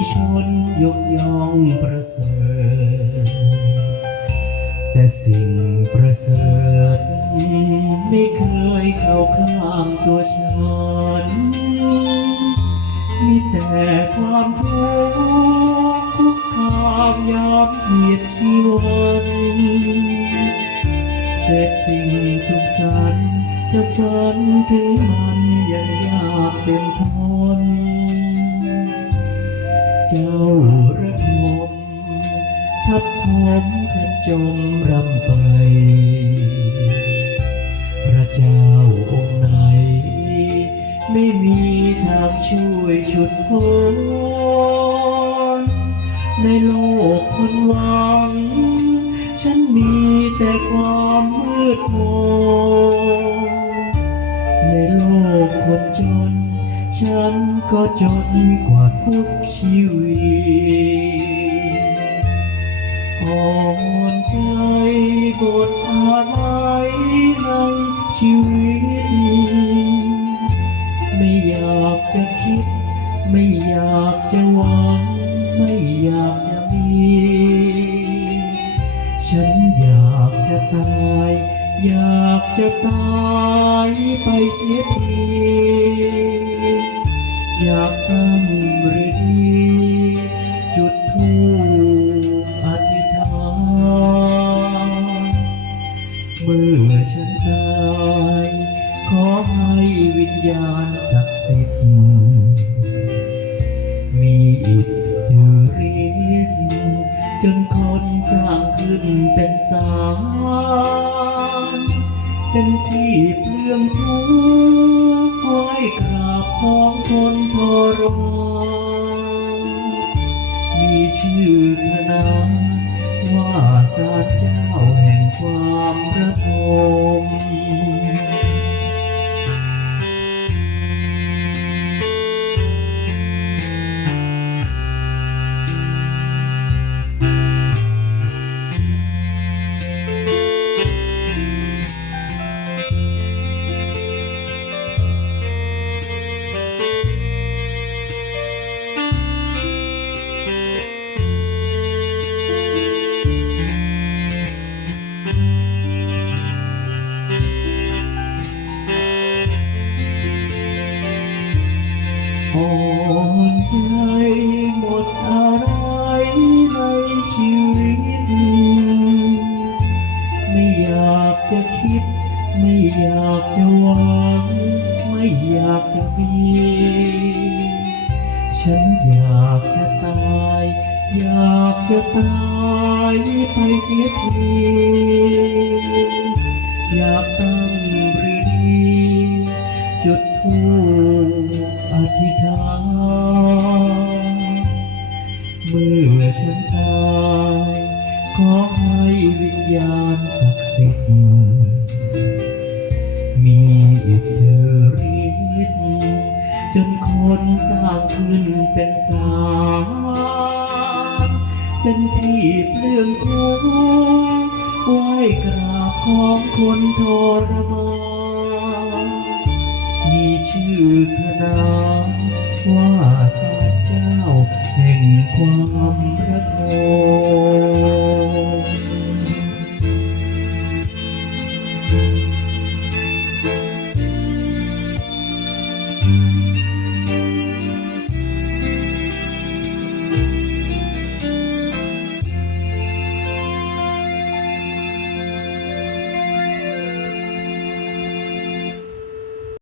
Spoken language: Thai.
นี่หรือคนที่ชนยกย่องประเสริฐ แต่สิ่งประเสริฐ ไม่เคยเข้าข้างตัวฉัน มีแต่ความทุกข์คุกคามยามเหยียดชีวันเศษสิ่งสุขสันต์จะฝันถึงมันยังยากเต็มทน เจ้าระทมทับถมฉันจมรำไป พระเจ้าองค์ไหน ไม่มีทางช่วยชุดพ้นในโลกคนหวัง ฉันมีแต่ความมืดมนในโลกคนจน ฉันก็จนกว่าทุกชีวิตอ่อนใจบทอะไรในชีวิต ไม่อยากจะคิด ไม่อยากจะหวัง ไม่อยากจะมี ฉันอยากจะตาย อยากจะตายไปเสียที อยากตั้งหรือดีจุดทูปอธิษฐานเมื่อฉันตายขอให้วิญญาณศักดิ์สิทธิ์มีอิทธิฤทธิ์จนคนสร้างขึ้นเป็นสารเป็นที่เปลืองทุกข์ไว้กราบ ของคนทรมีชื่อขนานว่าสาลเจ้าแห่งความระทม อ่อนใจหมดอะไรในชีวิต ไม่อยากจะคิด ไม่อยากจะหวังไม่อยากจะมี ฉันอยากจะตาย อยากจะตายไปเสียที อยากตั้งหรือดีจุดทู วิญาณศักดิ์สิทธิ์มีอิทธิฤทธิ์จนคนสร้างขึ้นเป็นสารเป็นที่เปลื้องทุกไหว้กราบของคนทรมานมีชื่อคณะว่าสาลเจ้าแห่งความ